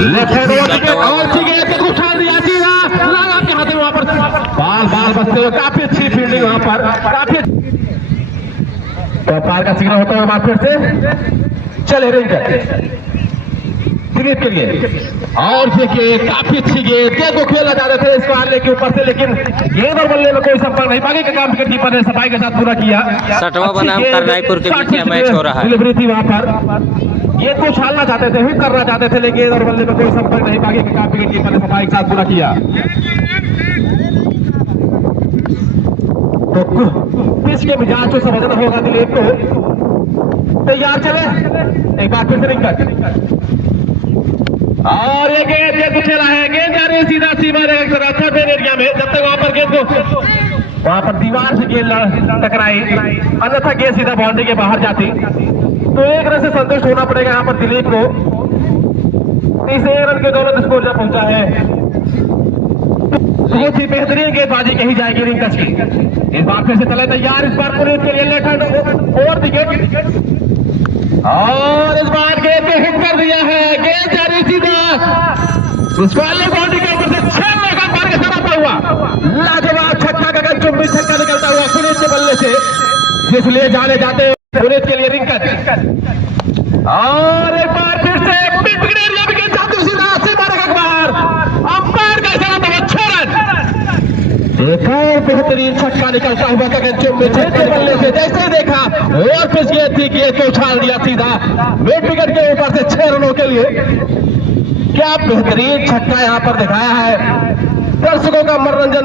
Left hand over wicket और सीधे को उछाल दिया सीधा लगा के हाथ में वहां पर बाल बाल बचते हुए काफी अच्छी फील्डिंग वहां पर काफी तो पार का सिग्नल होता है वहां फिर से चले रिंग दिलीप के लिए और देखिए काफी अच्छी गेंद को खेला जा रहे थे इसको आने के ऊपर से लेकिन गेंद और बल्ले में कोई संपर्क नहीं बाकी का काम विकेट कीपर ने सफाई के साथ पूरा किया। 60वां बनाम करनाईपुर के बीच में मैच हो रहा है। डिलीवरी थी वहां पर ये को उछालना चाहते थे हुक करना चाहते थे लेकिन गेंद और बल्ले में कोई संपर्क नहीं बाकी का काम विकेट कीपर ने सफाई के साथ पूरा किया। तो पिच के मिजाज को समझना होगा दिलीप को। तैयार चले एक बार फिर से रिंग और ये गेंद खेला है गेंद जा रही है सीधा सीमा थर्ड एरिया में जब तक वहां पर गेंद को वहां पर दीवार से गेंद टकराई अन्यथा गेंद सीधा बाउंड्री के बाहर जाती तो एक रन से संतुष्ट होना पड़ेगा यहाँ पर दिलीप को। तीसरे रन के दौलत स्कोर जब पहुंचा है बहुत ही बेहतरीन गेंदबाजी कही जाएगी रिंग टच की। इस बार फिर से चले तैयार इस बार पुनीत के लिए लेफ्ट हैंड ओवर विकेट और इस बार गेंद पे हिट कर दिया है गेंद जा रही सीधा इस वाले बाउंड्री के ऊपर से 6 रन मार के सरापा हुआ लाजवाब छक्का का चुंबी छक्का निकलता हुआ पुनीत के बल्ले से जिसलिए जाने जाते पुनीत के लिए रिंग कट और एक बार फिर से पिटकड़ी एरिया में गेंद जाती सीधा एक बार अंपायर का इशारा था 6 रन एक और बेहतरीन छक्का निकलता हुआ गगन चुंबी छक्के बल्ले से जैसे देखा और फिर गेंद थी गेंद को उछाल दिया सीधा मिड विकेट के ऊपर से 6 रनों के लिए। क्या बेहतरीन छक्का यहाँ पर दिखाया है दर्शकों का मनोरंजन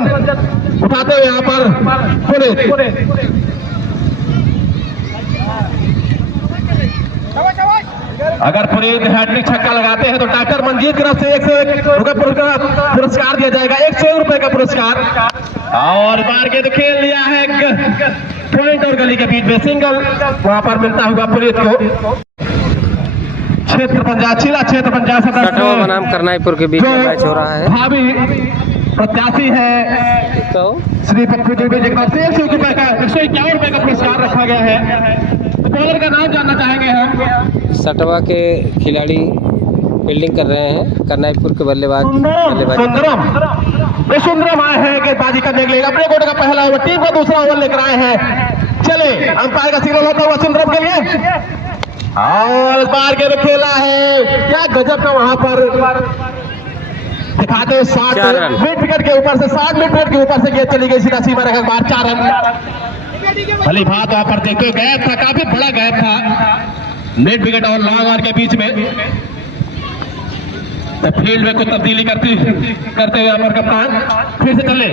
उठाते हुए यहाँ पर पुनीत। अगर पुनीत हैट्रिक छक्का लगाते हैं तो डॉक्टर मंजीत की तरफ से 101 पुरस्कार दिया जाएगा 101 रुपए का पुरस्कार। और बार के तो खेल लिया है पॉइंट और गली के बीच में सिंगल वहां पर मिलता हुआ पुनीत को। क्षेत्र पंजाब जिला क्षेत्र पंजाब सदस्य बनाम करनाईपुर के बीच में मैच हो रहा है। भाभी प्रत्याशी है तो श्री पप्पू जी की तरफ से 151 रुपए का पुरस्कार रखा गया है। बॉलर का नाम जानना चाहेंगे हम। 60वां के खिलाड़ी फील्डिंग कर रहे हैं करनाईपुर के बल्लेबाज सुंदरम आए हैं गेंदबाजी करने के लिए अपने कोर्ट का पहला ओवर टीम का दूसरा ओवर लेकर आए हैं। चले अंपायर का सिग्नल होता हुआ सुंदरम के लिए और इस बार गेंद खेला है क्या गजब का वहां पर दिखाते 60 मिड विकेट के ऊपर से 60 मिड विकेट के ऊपर से गेंद चली गई सीधा सीमा रेखा बार 4 रन भली बात वहां पर देखते गैप था काफी बड़ा गैप था मिड विकेट और लॉन्ग ओवर के बीच में तो फील्ड में कुछ तब्दीली करते हुए अमर कप्तान फिर से चले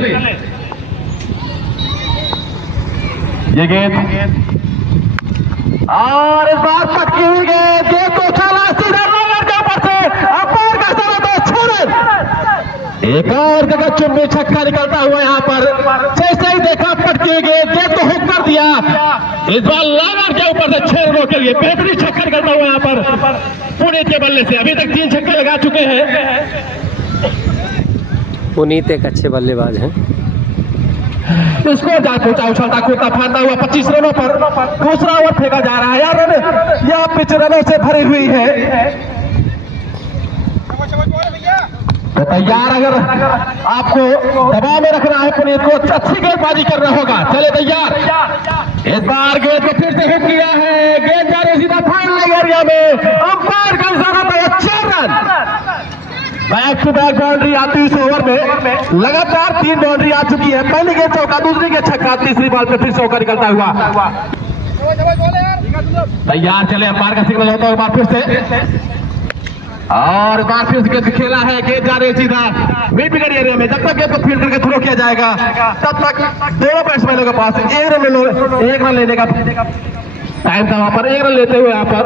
ये गेंद और इस बार पटकी हुई गेंद को उछाला सीधा ओवर के ऊपर से अंपायर का इशारा था 6 रन एक और जगह चुंबी छक्का निकलता हुआ यहाँ पर जैसे ही देखा पटकी हुई गेंद को हुक कर दिया इस बार लावर के ऊपर से 6 रनों के लिए बेहतरीन छक्का निकलता हुआ यहाँ पर पुनीत के बल्ले से। अभी तक 3 छक्के लगा चुके हैं। पुनीत एक अच्छे बल्लेबाज हैं। इसको जाता उछलता कूदता फांदा हुआ 25 रनों पर दूसरा ओवर फेंका जा रहा है यार यह पिच रनों से भरी हुई है। तो तैयार अगर आपको दबाव में रखना है पुनीत को अच्छी गेंदबाजी करना होगा। चले तैयार इस बार गेंद को फिर से हिट किया है गेंद जा रही सीधा फाइनल एरिया में अंपायर का इशारा था 6 run back to back boundary आती इस ओवर में लगातार 3 बाउंड्री आ चुकी है। पहली गेंद चौका दूसरी गेंद छक्का तीसरी बॉल पे फिर चौका निकलता हुआ तैयार चले अंपायर का सिग्नल होता है फिर से और बार फिर गेंद खेला है गेंद जा रही सीधा मिड विकेट एरिया में जब तक गेंद को फील्डर के थ्रो किया जाएगा तब तक दोनों बैट्समैनों के पास 1 रन लेने का टाइम था वहां पर 1 रन लेते हुए यहाँ पर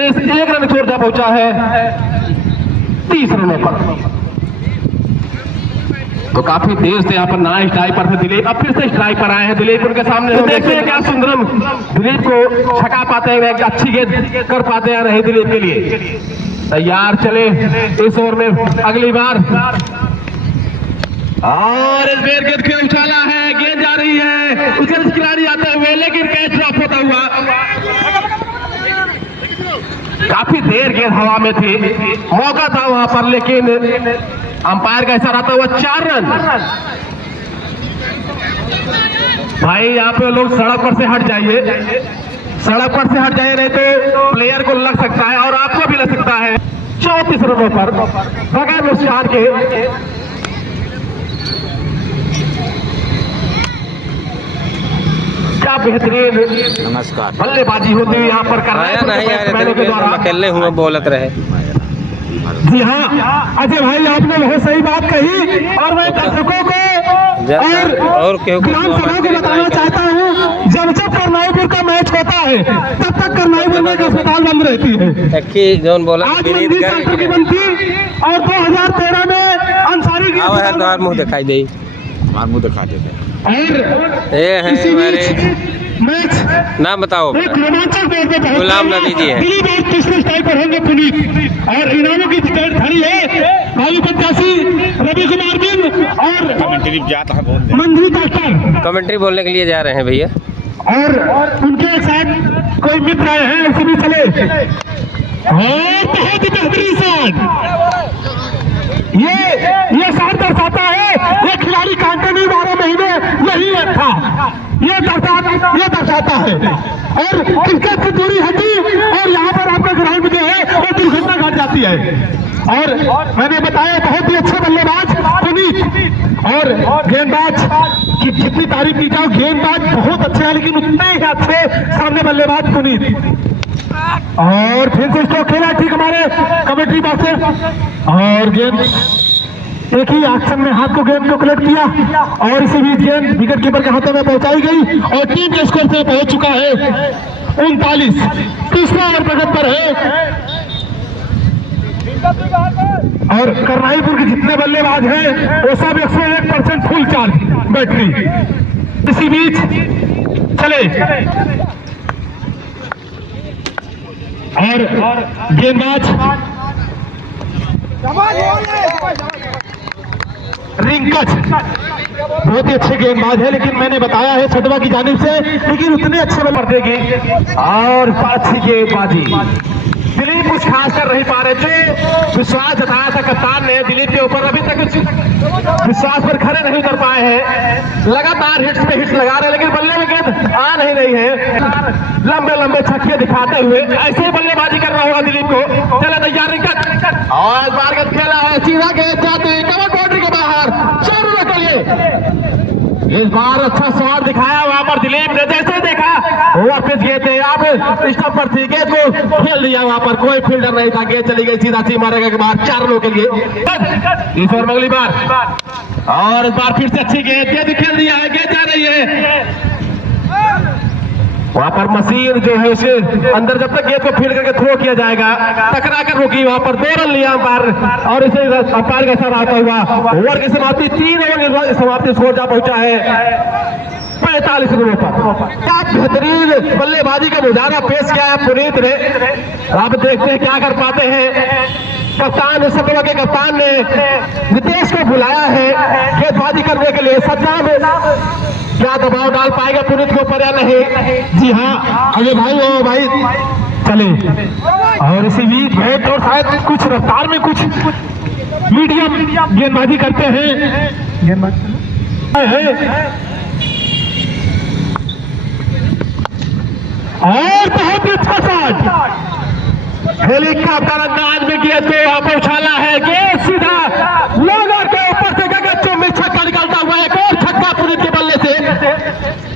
1 रन छोड़ जा पहुंचा है 30 रनों पर। तो काफी देर से यहाँ पर ना स्ट्राइक पर थे दिलीप अब फिर से स्ट्राइक पर आए हैं दिलीप उनके सामने तो देखते हैं क्या सुंदरम दिलीप को छका पाते हैं अच्छी गेंद कर पाते हैं नहीं दिलीप के लिए। तैयार चले इस ओवर में अगली बार और इस बार गेंद खेल उछाला है गेंद जा रही है उसके खिलाड़ी आते हुए लेकिन कैच ड्रॉप होता हुआ काफी देर गेंद हवा में थी, मौका था वहां पर, लेकिन अंपायर का इशारा था, हुआ 4 रन। भाई यहाँ पे लोग सड़क पर से हट जाइए, सड़क पर से हट जाइए, नहीं तो प्लेयर को लग सकता है और आपको भी लग सकता है। 34 रनों पर बगैर नुकसान के क्या बेहतरीन नमस्कार बल्लेबाजी होती हुई यहाँ पर कर रहे आया नहीं यार, हैं इतनी देर तुम अकेले हुए बोलत रहे। जी हाँ अजय भाई, आपने बहुत सही बात कही और मैं दर्शकों को और ग्राम सभा को बताना चाहता हूँ, जब जब करनाईपुर का मैच होता है तब तक करनाईपुर में अस्पताल बंद रहती है। जोन बोला आज मंदिर सेंटर की बंद थी और 2013 में अंसारी की तुम्हारा मुँह दिखाई दे, हमारा मुँह दिखा देते और ये है इसी हमारे बीच मैच नाम बताओ। एक रोमांचक दौर पे पहुंच गुलाम गया। नबी जी हैं। दिलीप और तीसरे स्थान पर होंगे पुनीत और इनामों की खड़ी है भाई 85 रवि कुमार बिन और कमेंट्री जाता है बहुत मंजरी डॉक्टर कमेंट्री बोलने के लिए जा रहे हैं भैया। और उनके साथ कोई मित्र आए हैं, उसे भी चले और बहुत ही बेहतरीन शॉट। ये शॉट दर्शाता है ये खिलाड़ी कांटे नहीं 12 महीने नहीं था, ये दर्शाता है। और क्रिकेट की दूरी हटी और यहाँ पर आपका ग्राउंड जो है वो दुर्घटना घट जाती है। और मैंने बताया बहुत ही अच्छे बल्लेबाज पुनीत और गेंदबाज की जितनी तारीफ की जाओ, गेंदबाज बहुत अच्छे हैं लेकिन उतने ही अच्छे सामने बल्लेबाज पुनीत। और फिर से स्ट्रोक खेला ठीक हमारे कमेंट्री बॉक्स से और गेंद एक ही एक्शन में हाथ को गेंद को कलेक्ट किया और इसी बीच गेंद विकेट कीपर के हाथों में पहुंचाई गई और टीम के स्कोर से पहुंच चुका है 39। तीसरा ओवर प्रगति पर है और करनाईपुर के जितने बल्लेबाज हैं वो सब 101% फुल चार्ज बैटरी। इसी बीच चले और गेंदबाज रिंकच बहुत ही अच्छे गेंदबाज है, लेकिन मैंने बताया है छठवा की जानिब से, लेकिन उतने अच्छे बल्लेबाज देगी और अच्छी गेंदबाजी। दिलीप कुछ खास कर नहीं पा रहे थे, विश्वास जताया था कप्तान ने दिलीप के ऊपर, अभी तक विश्वास पर खड़े नहीं उतर पाए हैं। लगातार हिट्स पे हिट्स लगा रहे हैं लेकिन बल्ले में गेंद आ नहीं रही है। लंबे लंबे छक्के दिखाते हुए ऐसे ही बल्लेबाजी करना होगा दिलीप को। चला तैयार रिंकट और इस बार गेंद खेला है, सीधा गेंद जाते कवर बाउंड्री के बाहर 4 रनों के लिए। इस बार अच्छा शॉट दिखाया वहां पर दिलीप ने, जैसे देखा वापस गेंद थे, आप स्टंप पर थी, गेंद को खेल दिया, वहां पर कोई फील्डर नहीं था, गेंद चली गई सीधा सी मारेगा के बाद 4 रनों के लिए। इस ओवर में अगली बार और इस बार फिर से अच्छी गेंद खेल दिया है, गेंद जा रही है वहां पर। मशीन जो है उसे अंदर जब तक गेंद को फील्ड करके थ्रो किया जाएगा, टकरा कर रुकी, वहां पर 2 रन लिया अंपायर और इसे अंपायर का सर आता हुआ ओवर की समाप्ति 3 ओवर की समाप्ति स्कोर जा पहुंचा है 45 रनों पर। क्या बेहतरीन बल्लेबाजी का मुजाहरा पेश किया है पुनीत ने। अब देखते हैं क्या कर पाते हैं। कप्तान सतवा के कप्तान ने नितेश को बुलाया है गेंदबाजी करने के लिए। सज्जाद क्या दबाव डाल पाएगा पुनीत के ऊपर या नहीं? जी हाँ अजय भाई, ओ भाई चले और इसी बीच बैट और शायद कुछ रफ्तार में कुछ मीडियम गेंदबाजी करते हैं। और बहुत अच्छा शॉट हेलीकॉप्टर अंदाज में गेंद को वहां पर उछाला है, गेंद सीधा लोगर के ऊपर से गगन में छक्का निकलता हुआ एक और छक्का पुनीत के बल्ले से।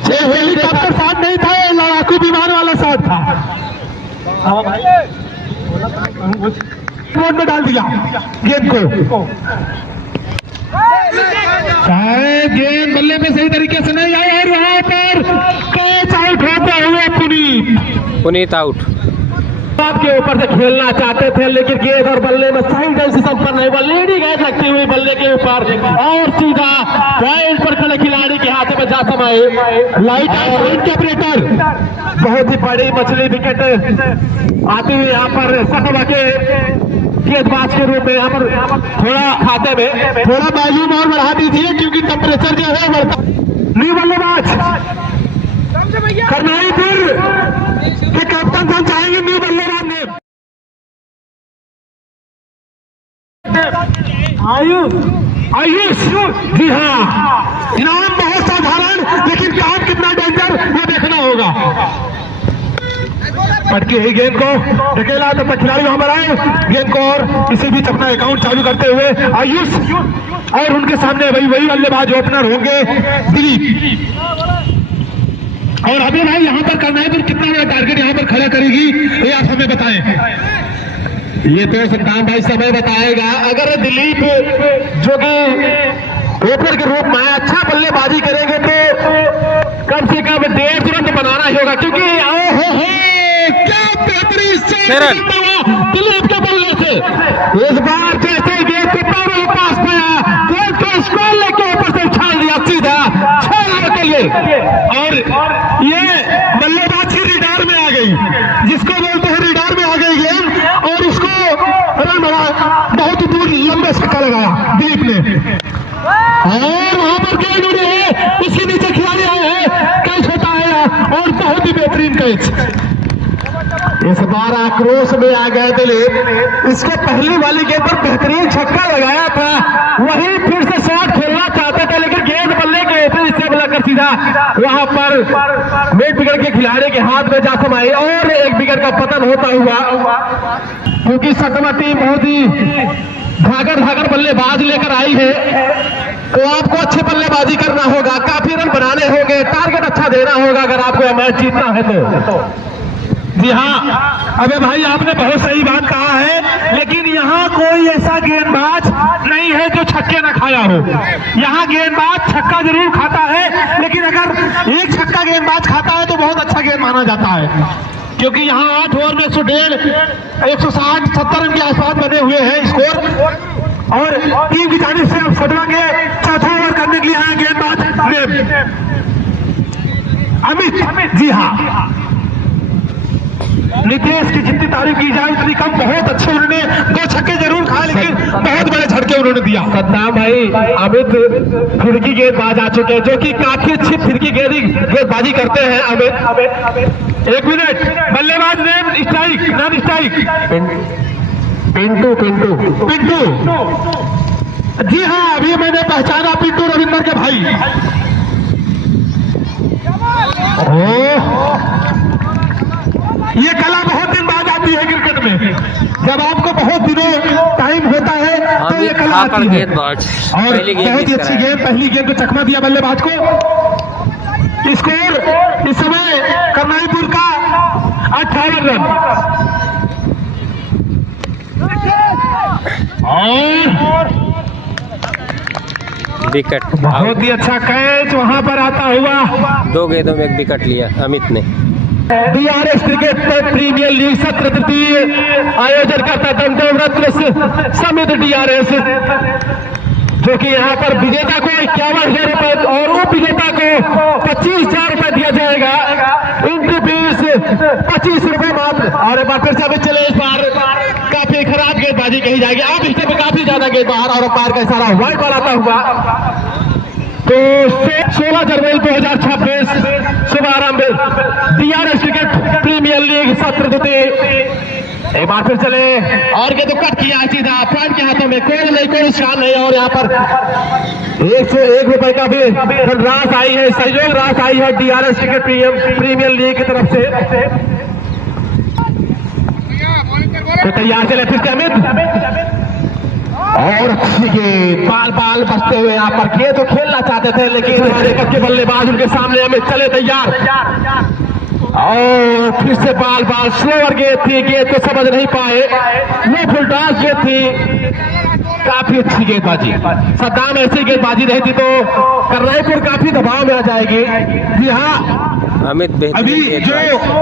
ये हेलीकॉप्टर शॉट नहीं था, ये लड़ाकू विमान वाला शॉट था। बोर्ड में डाल दिया गेंद को, शायद गेंद बल्ले में सही तरीके से नहीं आई और वहां पर कैच आउट होते हुए पुनीत आउट। के ऊपर से खेलना चाहते थे लेकिन गेंद और बल्ले में सही ढंग से संपर्क नहीं हुआ। लेडी गेंद लगती हुई बल्ले के ऊपर और सीधा पॉइंट पर खड़े खिलाड़ी के हाथ में जा समाए। लाइट ऑपरेटर बहुत ही बड़ी मछली विकेट आती हुई यहाँ पर सतवा के गेंदबाज के रूप में यहाँ पर थोड़ा खाते में थोड़ा वॉल्यूम और बढ़ा दीजिए क्योंकि टेम्परेचर जो है न्यू बल्लेबाज करनाईपुर के कैप्टन चाहेंगे न्यू बल्लेबाज ने आयुष। जी हाँ, इनाम बहुत साधारण, लेकिन काम कितना डेंजर ये देखना होगा। पटकी हुई गेंद को ढकेला तो खिलाड़ी वहां पर आए, गेंद को और किसी भी अपना अकाउंट चालू करते हुए आयुष, और उनके सामने वही बल्लेबाज ओपनर होंगे दिलीप। और अभी भाई यहाँ पर करना है, फिर कितना बड़ा टारगेट यहाँ पर खड़ा करेगी ये आप हमें बताएं। ये तो सत्तान भाई समय बताएगा। अगर दिलीप जो कि ओपनर के रूप में अच्छा बल्लेबाजी करेंगे तो कम से कम 1.5 रन बनाना ही होगा, क्योंकि क्या बेहतरीन दिलीप के बल्ले से इस बार जैसे गेंद के पैरों पास गया, गेंद को स्कोर लेके ऊपर से उछाल दिया सीधा 6 रन के लिए, और ये बल्लेबाज की रिडार में आ गई, जिसको बोलते हैं रिडार में आ गई गेंद, और उसको रन बना बहुत दूर लंबे छक्का लगाया दिलीप ने। और वहां पर गेंद उड़ी है, उसके नीचे खिलाड़ी आए हैं, कैच होता है और बहुत ही बेहतरीन कैच। इस बार आक्रोश में आ गए दिलीप, इसको पहली वाली गेंद पर बेहतरीन छक्का लगाया था, वही फिर से शॉट खेलना चाहते थे, लेकिन गेंद बल्ले के इससे मिलाकर सीधा वहां पर मिड विकेट के खिलाड़ी के हाथ में जा समाई और 1 विकेट का पतन होता हुआ, क्योंकि सतमा टीम बहुत ही भागर बल्लेबाज लेकर आई है, तो आपको अच्छी बल्लेबाजी करना होगा, काफी रन बनाने होंगे, टारगेट अच्छा देना होगा अगर आपको मैच जीतना है तो। जी हाँ, अबे भाई आपने बहुत सही बात कहा है, लेकिन यहाँ कोई ऐसा गेंदबाज नहीं है जो छक्के न खाया हो। यहाँ गेंदबाज छक्का जरूर खाता है, लेकिन अगर एक छक्का गेंदबाज खाता है तो बहुत अच्छा गेंद माना जाता है, क्योंकि यहाँ 8 ओवर में 160-70 रन के आसपास बने हुए हैं स्कोर, और टीम की जानिब से अब सदमा के चौथा ओवर करने के लिए आए गेंदबाज अमित। जी हाँ, नितेश की जितनी तारीफ की जाए उतनी कम, बहुत अच्छे उन्होंने 2 छक्के जरूर खाए, लेकिन बहुत बड़े झटके उन्होंने दिया। सद्दाम भाई, अमित फिरकी गेंदबाज आ चुके हैं, जो कि काफी अच्छी फिरकी गेंदबाजी करते हैं अमित। 1 मिनट, बल्लेबाज नेम स्ट्राइक पिंटू। जी हाँ, अभी मैंने पहचाना पिंटू रविंदर के भाई। ये कला बहुत दिन बाद आती है क्रिकेट में, जब आपको बहुत दिनों टाइम होता है तो ये कला आती है। और बहुत ही अच्छी गेंद, पहली गेंद को चकमा दिया बल्लेबाज को। स्कोर इस समय करनाईपुर का 18 रन, और विकेट, बहुत ही अच्छा कैच वहां पर आता हुआ। 2 गेंदों में 1 विकेट लिया अमित ने। DRS क्रिकेट प्रीमियर लीग सत्र तृतीय आयोजन करता दमदम रत्न समिति DRS, जो कि यहाँ पर विजेता को 51,000 रुपए और उप विजेता को 25,000 रुपए दिया जाएगा, इनकी फीस 25 रुपए मात्र। और एक बार फिर से अभी चले, इस बार काफी खराब गेंदबाजी कही जाएगी, आप इस पे काफी ज्यादा गेंद बाहर, और पार का इशारा व्हाइट बॉल आता हुआ। तो 16 जनवरी 2026 शुभारंभ DRS क्रिकेट प्रीमियर लीग सत्र द्वितीय। एक बार फिर चले, और ये तो कट किया सीधा पॉइंट के हाथों में, कोई निशान नहीं, और यहाँ पर 101 रुपए का भी राशि आई है, सहयोग राशि आई है DRS क्रिकेट प्रीमियर लीग की तरफ से। तो तैयार चले फिर से अमित, और अच्छी गेंद, बाल बचते हुए यहाँ पर गेंद तो खेलना चाहते थे, लेकिन हमारे के बल्लेबाज उनके सामने हमें चले तैयार, और फिर से बाल स्लोअर गेंद थी, गेंद को समझ नहीं पाए, नो फुल टॉस गेंद थी, काफी अच्छी गेंदबाजी। सद्दाम ऐसी गेंदबाजी नहीं थी तो करनाईपुर काफी दबाव में आ जाएगी। जी हाँ, अमित अभी जो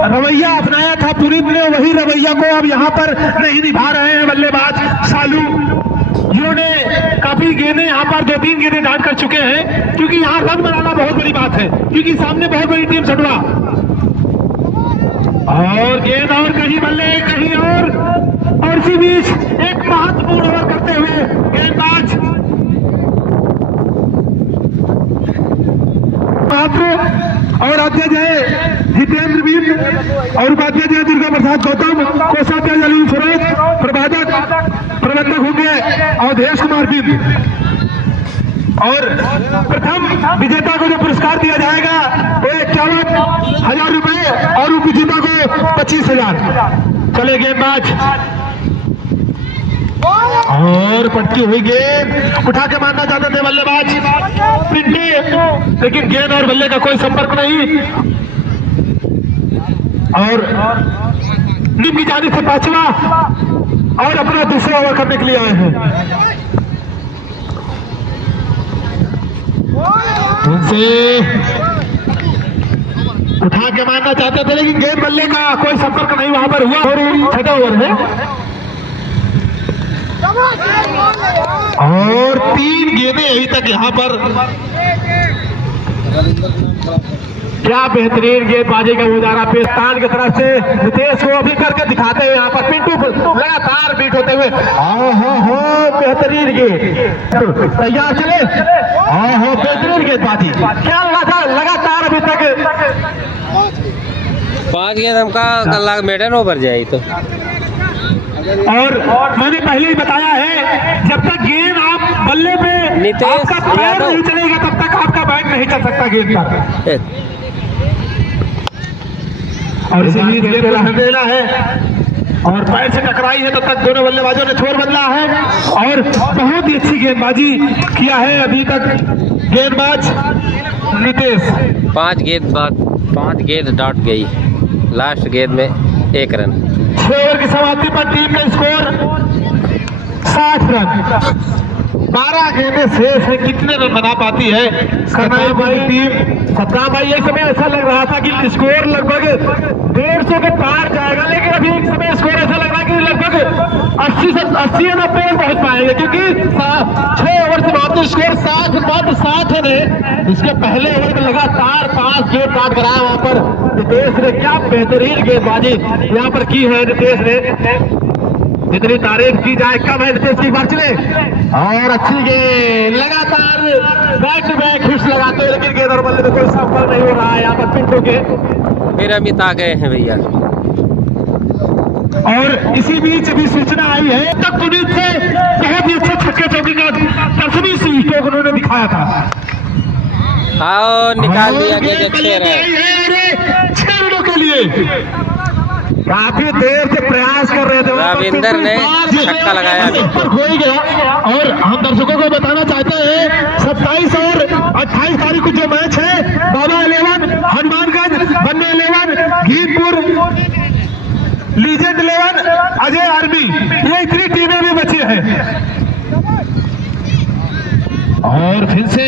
रवैया अपनाया था पुनीत ने, वही रवैया को अब यहाँ पर नहीं निभा रहे हैं बल्लेबाज सालू, जिन्होंने काफी गेंदें यहाँ पर 2-3 गेंदें डाल कर चुके हैं, क्योंकि यहाँ रन बनाना बहुत बड़ी बात है, क्योंकि सामने बहुत बड़ी टीम सटवा, और गेंद और कहीं बल्ले कहीं और इसी बीच एक महत्वपूर्ण ओवर करते हुए गेंदबाज और अध्यक्ष है जितेंद्रवीर और उपाध्याय जय दुर्गा प्रसाद गौतम, कोषाध्यक्ष अली सुरेश, प्रबंधक होंगे अवधेश कुमार बिंद। और प्रथम विजेता को जो पुरस्कार दिया जाएगा वो 51,000 रुपए और उपविजेता को 25,000। चले गेंदबाज और पटकी हुई गेंद उठा के मारना चाहते थे बल्लेबाज पिंटी, लेकिन गेंद और बल्ले का कोई संपर्क नहीं। और टीम की जाने से 5वां और अपना दूसरा ओवर करने के लिए आए हैं। उनसे उठा के मारना चाहते थे लेकिन गेंद बल्ले का कोई संपर्क नहीं वहां पर हुआ। और 6वां ओवर है और 3 गेंदें अभी तक यहाँ पर। क्या बेहतरीन गेंदबाजी का मुजाहरा पाकिस्तान की तरफ से नितेश को अभी करके दिखाते हैं। यहाँ पर पिंटू लगातार बीट होते हुए बेहतरीन गेंद तैयार चले। बेहतरीन गेंदबाजी क्या लगातार अभी तक 5 गेंद हमका मेडन ओवर जाए तो। और मैंने पहले ही बताया है जब तक गेंद आप बल्ले पे नितेश आपका पैर नहीं चलेगा तब तक आपका बैट नहीं चल सकता गेंद पर। और इसीलिए गेंद को देना है और पैर से टकराई है तब तक दोनों बल्लेबाजों ने छोड़ बदला है। और बहुत ही अच्छी गेंदबाजी किया है अभी तक गेंदबाज नितेश। 5 गेंद डॉट गई, लास्ट गेंद में 1 रन। 6 ओवर की समाप्ति पर टीम का स्कोर 60 रन। 12 गेंदें शेष है, कितने रन बना पाती है करनाई भाई टीम। सतनाम भाई एक समय ऐसा लग रहा था कि स्कोर लगभग 150 के पार जाएगा, लेकिन अभी एक समय स्कोर ऐसा लग रहा है कि लगभग 80 या 90 पहुंच पाएंगे क्योंकि 6 ओवर से मात्र स्कोर 60 है। इसके पहले ओवर में लगातार 5 गेंद काट कराया वहां पर नितेश ने। क्या बेहतरीन गेंदबाजी यहाँ पर की है नितेश ने, जितनी तारीफ की जाए कम है। नितेश की बार चले और अच्छी गेंद लगातार बैक टू बैक हिट्स लगाते हैं लेकिन गेंद और बल्ले में कोई सफल नहीं हो रहा है यहाँ पर पिंटू के। फिर अमित आ गए हैं भैया। और इसी बीच अभी सूचना आई है तक पुनीत से बहुत ही अच्छे छक्के चौके का दर्शनी स्ट्रोक उन्होंने दिखाया था। आओ निकाल दिया गेंद अच्छे रहे 6 रनों के लिए। काफी देर से प्रयास कर रहे थे रविंदर ने छक्का लगाया हो ही गया। और हम दर्शकों को बताना चाहते हैं 27 और 28 तारीख को जो मैच है बाबा 11, हनुमानगंज, बन्ने 11, गीतपुर, लीजेंड 11, अजय आर्मी, ये इतनी टीमें भी बची हैं। और फिर से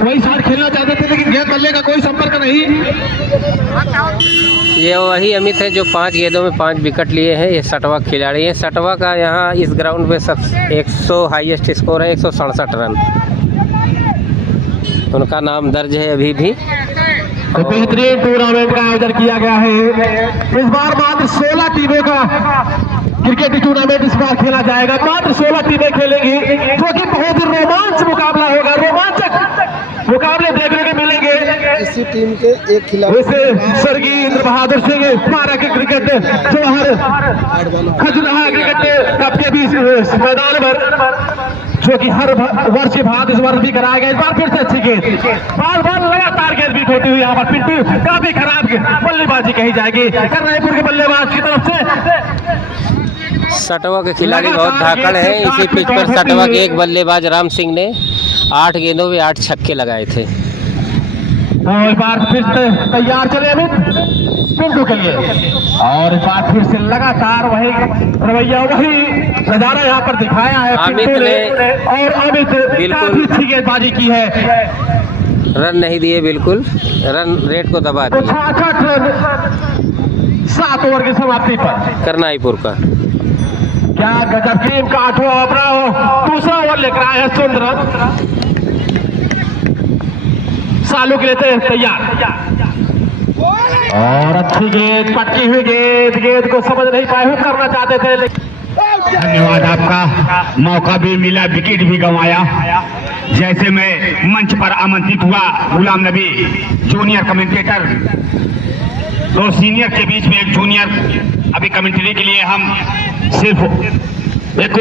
वही साथ खेलना चाहते थे लेकिन गेंद बल्ले का कोई संपर्क नहीं। ये वही अमित है जो 5 गेंदों में 5 विकेट लिए हैं। ये 60वां खिलाड़ी है। 60वां का यहाँ इस ग्राउंड पे सब 100 हाईएस्ट स्कोर है, 167 रन उनका नाम दर्ज है अभी भी। तो बेहतरीन टूर्नामेंट का आयोजन किया गया है। इस बार मात्र 16 टीमों का क्रिकेट टूर्नामेंट इस बार खेला जाएगा। मात्र 16 टीमें खेलेंगी जो कि बहुत ही रोमांच मुकाबला होगा। रोमांचक मुकाबले देखने को मिलेंगे। इसी टीम के एक खिलाड़ी स्वर्गीय इंद्र बहादुर सिंह स्मारक क्रिकेट जवाहर खजुराहा क्रिकेट कप के बीच मैदान पर जो कि हर वर्ष के बाद इस बार भी कराया गया। इस बार फिर से अच्छी गेंद बार लगातार गेंद बीट होती हुई यहाँ पर पिंटू काफी खराब बल्लेबाजी कही जाएगी करनाईपुर के बल्लेबाज की तरफ से। 60वां के खिलाड़ी बहुत धाकड़ है। इसी पिच पर 60वां के एक बल्लेबाज राम सिंह ने 8 गेंदों में 8 छक्के लगाए थे। और इस बार फिर से तैयार चले अमित पिंटू के लिए। और इस बार फिर से लगातार वही रवैया वही नजारा यहाँ पर दिखाया है अमित ने। और अमित काफी अच्छी गेंदबाजी की है। रन नहीं दिए, बिल्कुल रन रेट को दबा दिया। 66 रन 7 ओवर की समाप्ति पर करनाईपुर का। क्या गजब टीम का 8वां ओवर दूसरा ओवर लेकर आया है सुंदर सालों के लिए तैयार। और अच्छी गेंद पटकी हुई गेंद को समझ नहीं पाए हुए करना चाहते थे लेकिन धन्यवाद आपका। मौका भी मिला, विकेट भी गंवाया। जैसे मैं मंच पर आमंत्रित हुआ गुलाम नबी जूनियर कमेंटेटर दो सीनियर के बीच में एक जूनियर। अभी कमेंट्री के लिए हम सिर्फ एक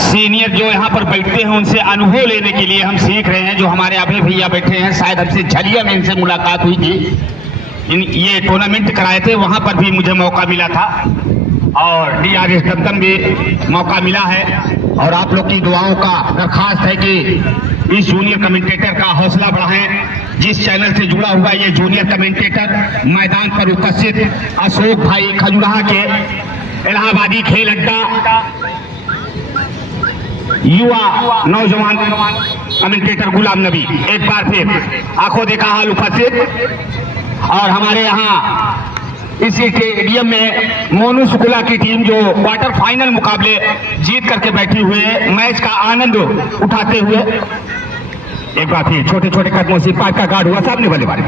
सीनियर जो यहाँ पर बैठते हैं उनसे अनुभव लेने के लिए हम सीख रहे हैं। जो हमारे अभय भैया बैठे हैं, शायद हमसे झरिया में इनसे मुलाकात हुई थी। ये टूर्नामेंट कराए थे, वहां पर भी मुझे मौका मिला था और DRS दमदम भी मौका मिला है। और आप लोग की दुआओं का दरखास्त है कि इस जूनियर कमेंटेटर का हौसला बढ़ाएं। जिस चैनल से जुड़ा हुआ ये जूनियर कमेंटेटर मैदान पर उपस्थित अशोक भाई खजुराहा के इलाहाबादी खेल अड्डा युवा नौजवान कमेंटेटर गुलाम नबी एक बार फिर आंखों देखा हाल उपस्थित। और हमारे यहाँ इसी स्टेडियम में मोनू शुक्ला की टीम जो क्वार्टर फाइनल मुकाबले जीत करके बैठी हुए है, मैच का आनंद उठाते हुए। एक बार फिर छोटे छोटे कदमों से पाइप का गार्ड हुआ सामने वाले बारे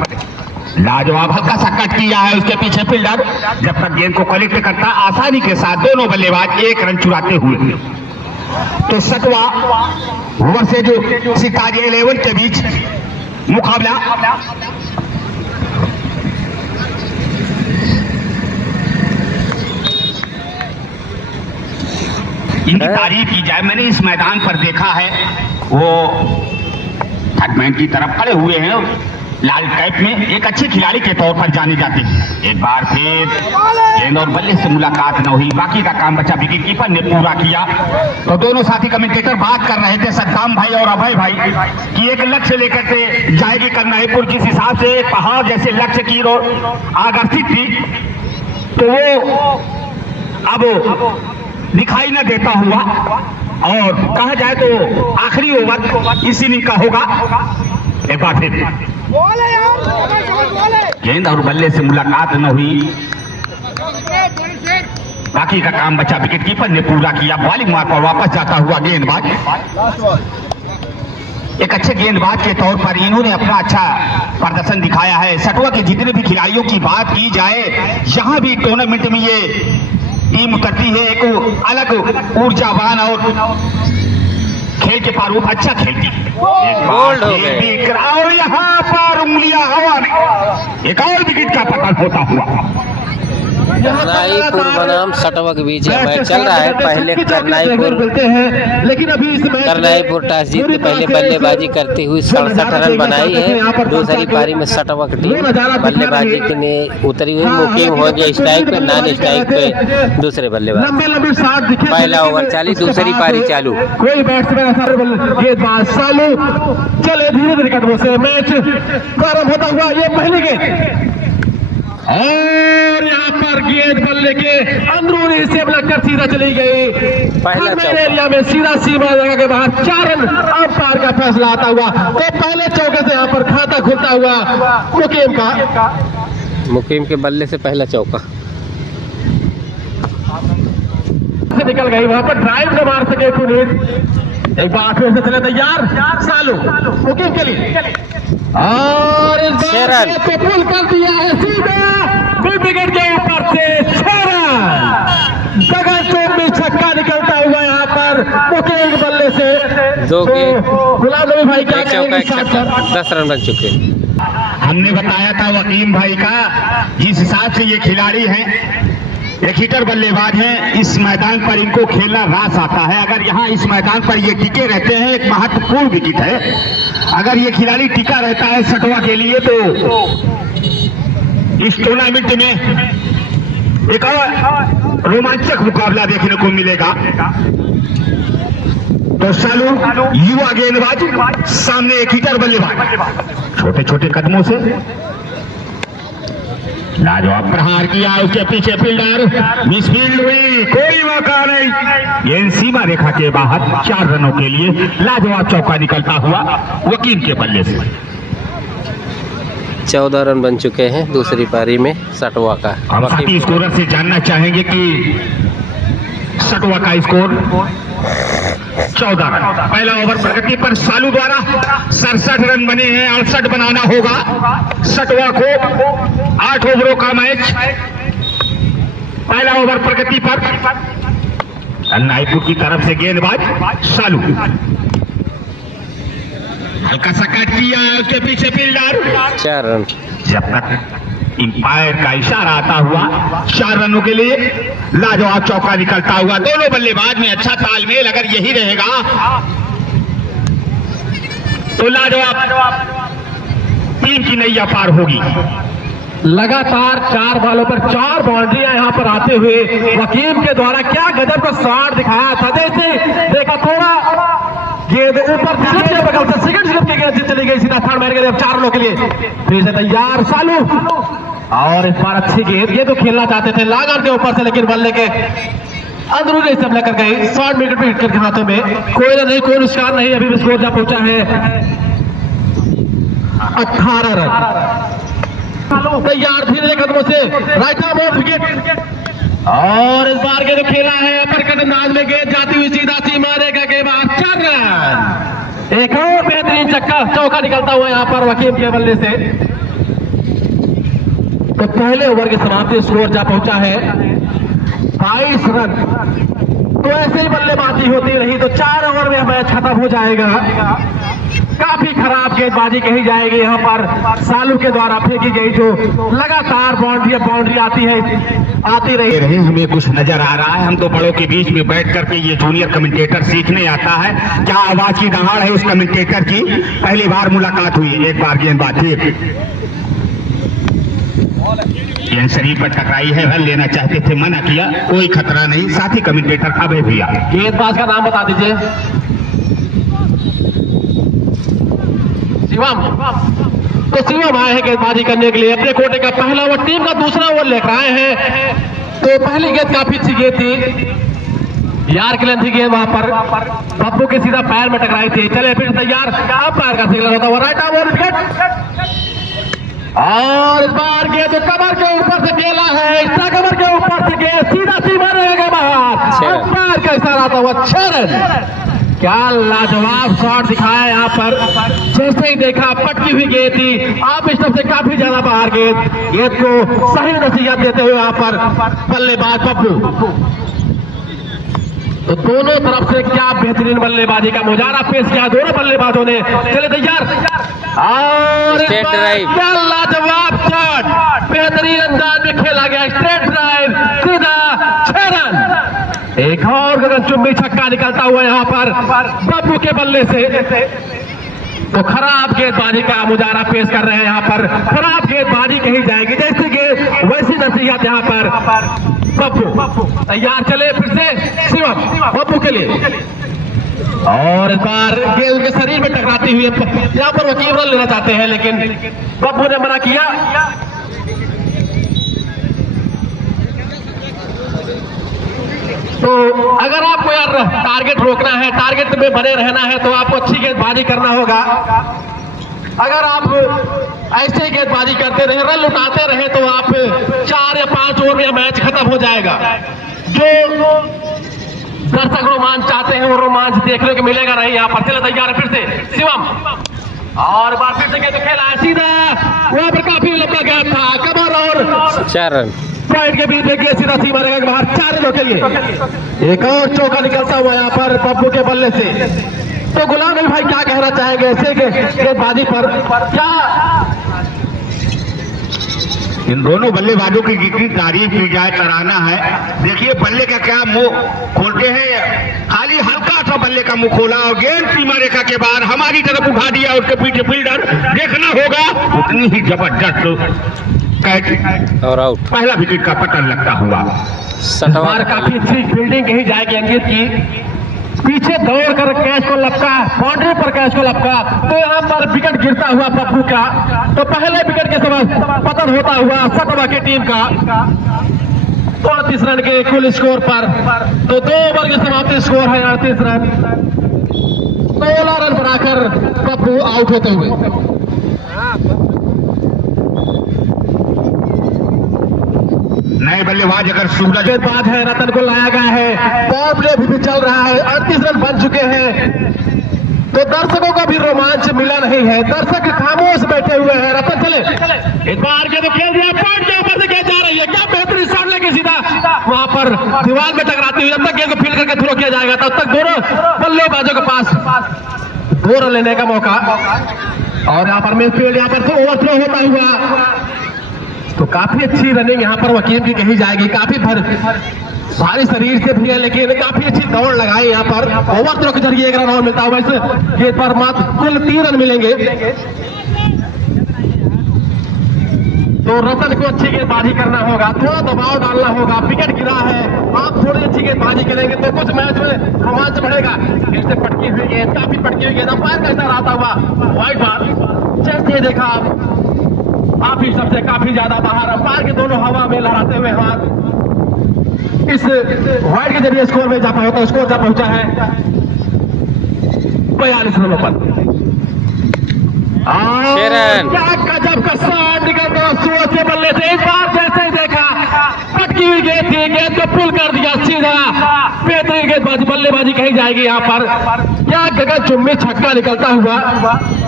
लाजवाब हल्का सा कट किया है उसके पीछे फील्डर। जब तक गेंद को कलेक्ट करता आसानी के साथ दोनों बल्लेबाज एक रन चुराते हुए। तो सतवा वर्सेज सिताज 11 के बीच मुकाबला। इनकी तारीफ की जाए, मैंने इस मैदान पर देखा है, वो थर्डमैन की तरफ खड़े हुए हैं लाल कैप में, एक अच्छे खिलाड़ी के तौर पर जाने जाते हैं। एक बार फिर गेंद और बल्ले से मुलाकात न हुई, बाकी का काम बचा विकेट कीपर ने पूरा किया। तो दोनों साथी कमेंटेटर बात कर रहे थे, सद्दाम भाई और अभय भाई, कि एक लक्ष्य लेकर के जाएगी करनाईपुर, जिस हिसाब से एक पहाड़ जैसे लक्ष्य की ओर आकर्षित थी, तो वो अब दिखाई न देता हुआ। और कहा जाए तो आखिरी ओवर इस इनिंग का होगा। एक बार फिर गेंद और बल्ले से मुलाकात न हुई, बाकी का काम बचा विकेट कीपर ने पूरा किया। बॉलिंग मार्ग पर वापस जाता हुआ गेंदबाज, एक अच्छे गेंदबाज के तौर पर इन्होंने अपना अच्छा प्रदर्शन दिखाया है। सटवा के जितने भी खिलाड़ियों की बात की जाए, यहाँ भी टूर्नामेंट में ये टीम उतरती है एक अलग ऊर्जावान और खेल के प्रारूप अच्छा खेलती है। और यहाँ पर उंगलियां हवा में, एक और विकेट का पतन होता हुआ। करनाईपुर बनाम सटवा के बीच मैच चल रहा है। पहले करनाईपुर टॉस जीत के पहले बल्लेबाजी करती हुई 67 रन बनाई है। दूसरी पारी में सटवा की टीम बल्लेबाजी के लिए उतरी हुई। मुकीम हो गया स्ट्राइक पे, नॉन स्ट्राइक पे दूसरे बल्लेबाज। पहला ओवर चाली, दूसरी पारी चालू। कोई बैट्समैन चालू चले धीरे धीरे कदमों से मैच प्रारंभ होता हुआ। ये पहली गेंद और यहाँ पर गेंद बल्ले के अंदरूनी हिस्से में लगकर सीधा चली गई। पहला एरिया में सीधा सीमा जगह के बाहर 4 रन अंपायर का फैसला आता हुआ। तो पहले चौके से यहाँ पर खाता खुलता हुआ मुकीम का। मुकीम के बल्ले से पहला चौका से निकल गई, वहां पर ड्राइव न मार सके पुनीत। एक बार फिर से चले तैयार सालू मुकीम के लिए, और इस बार को पुल कर दिया है सीधा विकेट के ऊपर से 6 रन। जगह चौक में छक्का निकलता हुआ यहाँ पर मुकीम बल्ले से। दो के गुलाम नबी भाई क्या चौका, एक छक्का, 10 रन बन चुके। हमने बताया था वकीम भाई का, जिस हिसाब से ये खिलाड़ी हैं, एक हिटर बल्लेबाज हैं, इस मैदान पर इनको खेलना रास आता है। अगर यहाँ इस मैदान पर ये टिके रहते हैं, एक महत्वपूर्ण विकेट है। अगर ये खिलाड़ी टिका रहता है सटवा के लिए, तो इस टूर्नामेंट में एक और रोमांचक मुकाबला देखने को मिलेगा। तो सालू युवा गेंदबाज, सामने एक हिटर बल्लेबाज, छोटे छोटे कदमों से लाजवाब प्रहार किया। उसके पीछे फील्डर मिसफील्ड हुई, कोई मौका नहीं। गेंद सीमा रेखा के बाहर 4 रनों के लिए लाजवाब चौका निकलता हुआ वकील के बल्ले से। 14 रन बन चुके हैं दूसरी पारी में सटवा का। हम साथी स्कोरर से जानना चाहेंगे कि सटवा का स्कोर 14 रन। पहला ओवर प्रगति पर सालू द्वारा 67 रन बने हैं, 68 बनाना होगा सटवा को। 8 ओवरों का मैच, पहला ओवर प्रगति पर। करनाईपुर की तरफ से गेंदबाज सालू, हल्का सा कट किया, उसके पीछे फील्डर। 4 रन। जब तक अंपायर का इशारा आता हुआ 4 रनों के लिए लाजवाब चौका निकलता हुआ। दोनों बल्लेबाज में अच्छा तालमेल अगर यही रहेगा तो लाजवाब टीम की नैया पार होगी। लगातार 4 बॉलों पर 4 बाउंड्रियां यहां पर आते हुए वकीम के द्वारा क्या गजब का शॉट दिखाया था। जैसे देखा थोड़ा गेंद ऊपर बगल से सिगट के गेंद चली गई सीधा थर्ड मैन के लिए 4 रनों के लिए। फिर से तैयार सालू और इस बार अच्छी गेंद, ये तो खेलना चाहते थे लागन के ऊपर से, लेकिन बल्ले के अंदरूनी सब लेकर गई। शॉर्ट विकेट पे हिट करके हाथों में कोई नहीं, कोई नुकसान नहीं। अभी भी स्कोर जहां पहुंचा है 18 रन। तैयार धीरे कदमों से राइट आर्म ऑफ विकेट और इस बार के जो खेला है अपरकट अंदाज में गेंद जाती हुई सीधा सीमा रेखा के बाद 4 रन। एक और बेहतरीन चौका निकलता हुआ यहां पर वकीम के बल्ले से। तो पहले ओवर की समाप्ति स्कोर जा पहुंचा है 22 रन। तो ऐसे ही बल्लेबाजी होती रही तो 4 ओवर में मैच खत्म हो जाएगा। काफी खराब गेंदबाजी कही जाएगी यहां पर सालू के द्वारा फेंकी गई, जो लगातार बाउंड्री आती रही। हमें कुछ नजर आ रहा है। हम तो बड़ों के बीच में बैठ करके ये जूनियर कमेंटेटर सीखने आता है। क्या आवाज की दहाड़ है उस कमेंटेटर की। पहली बार मुलाकात हुई, एक बार गेंदबाजी शरीर पर टकराई है, रन लेना चाहते थे, मना किया, कोई खतरा नहीं। साथी कमेंटेटर अबे भैया, गेंदबाज का नाम बता दीजिए। शिवम। तो शिवम आए हैं गेंदबाजी करने के लिए अपने कोटे का पहला ओवर, टीम का दूसरा ओवर लेकर आए हैं। तो पहली गेंद काफी अच्छी गेंद थी, यार की लेंथ थी गेंद वहां पर पप्पू के सीधा पैर में टकराई थी। चले फिर तैयार, पैर का सिग्नल होता हुआ राइट आर्म ऑफ विकेट और इस बार गेंद कमर के ऊपर से खेला है, इस कमर के ऊपर से गेंद सीधा सीमा रहेगा बाहर, पैर का इशारा आता हुआ 6 रन। क्या लाजवाब शॉट दिखाया यहाँ पर। जैसे ही देखा पटकी हुई गेंद थी, आप इस तरफ से काफी ज्यादा बाहर गेंद को सही नसीहत देते हुए यहाँ पर बल्लेबाज पप्पू। तो दोनों तरफ से क्या बेहतरीन बल्लेबाजी का मुजाहरा पेश किया दोनों बल्लेबाजों ने। चले तैयार और क्या लाजवाब शॉट, बेहतरीन अंदाज में खेला गया, स्ट्रेट ड्राइव सीधा 6 रन। एक और गगनचुंबी छक्का निकलता हुआ यहाँ पर पप्पू के बल्ले से। तो खराब गेंदबाजी का मुजाहरा पेश कर रहे हैं यहाँ पर। खराब गेंदबाजी कही जाएगी, जैसी गेंद वैसी नसीहत यहाँ पर पप्पू। तैयार चले फिर से शिवम पप्पू के लिए और इस बार गेंद उनके शरीर में टकराती हुई यहाँ पर वकील रन लेना चाहते हैं, लेकिन पप्पू ने मना किया। तो अगर आपको यार टारगेट रोकना है, टारगेट में बने रहना है, तो आपको अच्छी गेंदबाजी करना होगा। अगर आप ऐसे ही गेंदबाजी करते रहे, रन लुटाते रहे, तो आप 4 या 5 ओवर में मैच खत्म हो जाएगा। जो दर्शक रोमांच चाहते हैं वो रोमांच देखने को मिलेगा नहीं यहाँ पर। चले तैयार है फिर से शिवम और बार फिर से गेंद खेला है सीधा, वहां पर काफी लंबा गैप था, कमर और 4 रन पॉइंट के बीच देखिए सीधा सीमा रहेगा बाहर 4 रनों के लिए। एक और चौका निकलता हुआ यहाँ पर पप्पू के बल्ले से। तो गुलाम अली भाई क्या कहना चाहेंगे ऐसे गेंदबाजी पर? क्या इन दोनों बल्लेबाजों की जितनी तारीफ की जाए तराना है। देखिए बल्ले का क्या मुंह खोलते हैं, खाली हल्का सा बल्ले का मुंह खोला और गेंद सीमा रेखा के बाद हमारी तरफ उठा दिया। उसके पीछे फील्डर देखना होगा, उतनी ही जबरदस्त कैच और आउट। पहला विकेट का पतन लगता हुआ। काफी अच्छी फील्डिंग कही जाएगी अंकित की, पीछे दौड़ कर कैच को लपका, बाउंड्री पर कैच को लपका। तो यहाँ पर विकेट गिरता हुआ पप्पू का। तो पहले विकेट के समय पतन होता हुआ सतवा की टीम का 38 रन के कुल स्कोर पर। तो 2 ओवर की समाप्ति स्कोर है 38 रन। 16 रन बनाकर पप्पू आउट होते हुए। नए बल्लेबाज अगर सूरज गेंदबाज है, रतन को लाया गया है, बॉल प्ले भी चल रहा है, 38 रन बन चुके हैं। तो दर्शकों का भी रोमांच मिला नहीं है, दर्शक खामोश बैठे हुए हैं। रतन चले इस बार के तो खेल दिया, पॉइंट के ऊपर से गेंद जा रही है, क्या बेहतरीन शॉट लेके सीधा वहां पर दीवार में टकराती हुई। जब तक गेंद को फील्ड करके थ्रो किया जाएगा तब तक दोनों बल्लेबाजों के पास 2 रन लेने का मौका। और यहाँ पर मिडफील्ड यहाँ पर ओवरथ्रो होता हुआ तो काफी अच्छी रनिंग यहाँ पर वकीम की कही जाएगी। काफी भारी शरीर से भी है, लेकिन काफी अच्छी दौड़ लगाई यहाँ पर। ओवर थ्रो के जरिए 1 रन और मिलता हुआ इस गेंद पर मात्र कुल 3 रन मिलेंगे। तो रतन को अच्छी गेंदबाजी करना होगा, थोड़ा दबाव डालना होगा। विकेट गिरा है, आप थोड़ी अच्छी गेंदबाजी करेंगे तो कुछ मैच में रोमांच बढ़ेगा। फिर से पटकी हुई गेंद, काफी पटकी हुई गेंद, अंपायर का इशारा आता हुआ वाइड बॉल। जैसे देखा आप ही सबसे काफी ज्यादा बाहर, अंपायर के दोनों हवा में लहराते हुए हाथ इस वाइड के जरिए स्कोर में जा पहुंचा। स्कोर जा पहुंचा है 42 रनों पर। क्या गजब का शॉट निकलता है सूरज के बल्ले से। एक बार जैसे ही देखा पटकी हुई गेंद थी, गेंद को पुल कर दिया सीधा। बेहतरीन गेंदबाजी, बल्लेबाजी कही जाएगी यहाँ पर। क्या गगन चुम्बी छक्का निकलता हुआ।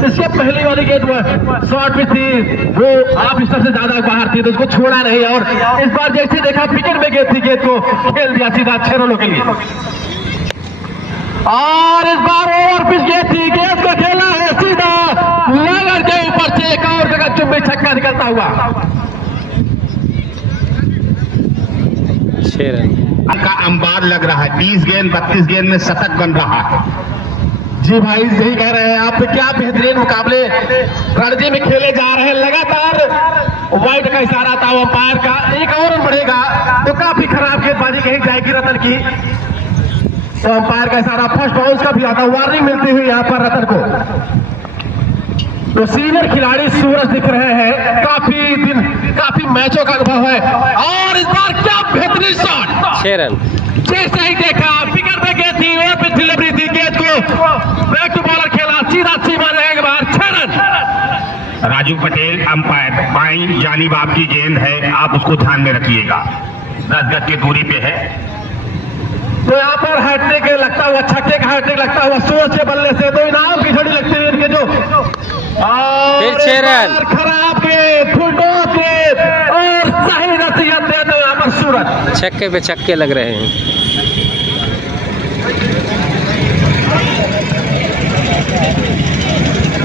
इससे पहली वाली गेंद शॉट भी थी, वो आप इस तरह से ज्यादा बाहर थी तो उसको छोड़ा नहीं, और इस बार जैसे देखा विकेट में गेंद थी, गेंद को खेल दिया सीधा 6 रनों के लिए। और इस बार ओवर पिच गेंद थी, गेंद को खेला है सीधा लगर के ऊपर से, एक और जगह चुम्बी छक्का निकलता हुआ। 6 रन का अंबार लग रहा है। 30 गेंद 32 गेंद में शतक बन रहा है। जी भाई, यही कह रहे हैं आप। क्या बेहतरीन मुकाबले रणजी में खेले जा रहे हैं। लगातार वाइड का इशारा था अंपायर का, 1 और रन बढ़ेगा तो काफी खराब गेंदबाजी कही जाएगी रतन की। तो अंपायर का इशारा, फर्स्ट बाउंस का भी आता, वार्निंग मिलती हुई यहाँ पर रतन को। तो सीनियर खिलाड़ी सूरज दिख रहे हैं, काफी मैचों का अनुभव है। और इस बार क्या बेहतरीन शॉट, 6 रन। जैसे ही देखा विकेट में गेंद थी, और पिच डिलीवरी थी, गेंद को बैक टू बॉलर खेला सीधा सीमा के बाहर। 6 रन। राजू पटेल अंपायर, बाईं जानिब आपकी गेंद है, आप उसको ध्यान में रखिएगा। 10 गज की दूरी पे है। तो यहाँ पर हैट्रिक लगता हुआ, छक्के का हैट्रिक लगता हुआ सूरज के बल्ले से, तो इनाम की झड़ी लगती है इनके जो। फिर 6 रन। खराब के फुलटो के और सही नसीहत दे दो यहाँ पर सूरज। छक्के पे छक्के लग रहे हैं।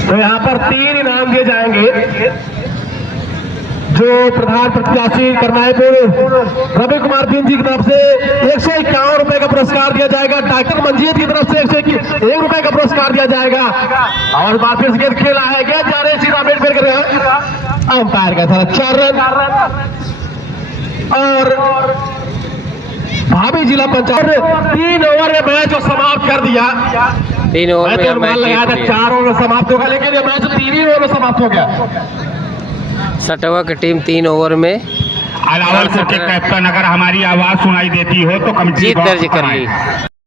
तो यहाँ पर 3 इनाम दिए जाएंगे। जो प्रधान प्रत्याशी करनाईपुर रवि कुमार बिन जी की तरफ से 151 रुपए का पुरस्कार दिया जाएगा। डॉक्टर मंजीत की तरफ से 101 रुपए का पुरस्कार दिया जाएगा। और वापिस गेंद खेला है, गेंद जा रहे सीधा बेट कर रहे हैं अंपायर का था 4 रन। और भाभी जिला पंचायत 3 ओवर में मैच समाप्त कर दिया। 3 ओवर में अनुमान लगाया था 4 ओवर में समाप्त होगा, लेकिन ये मैच 3 ही ओवर में समाप्त हो गया। सटवा की टीम 3 ओवर में अलावल के कैप्टन, अगर हमारी आवाज सुनाई देती हो तो कमेटी जीत दर्ज कर ली।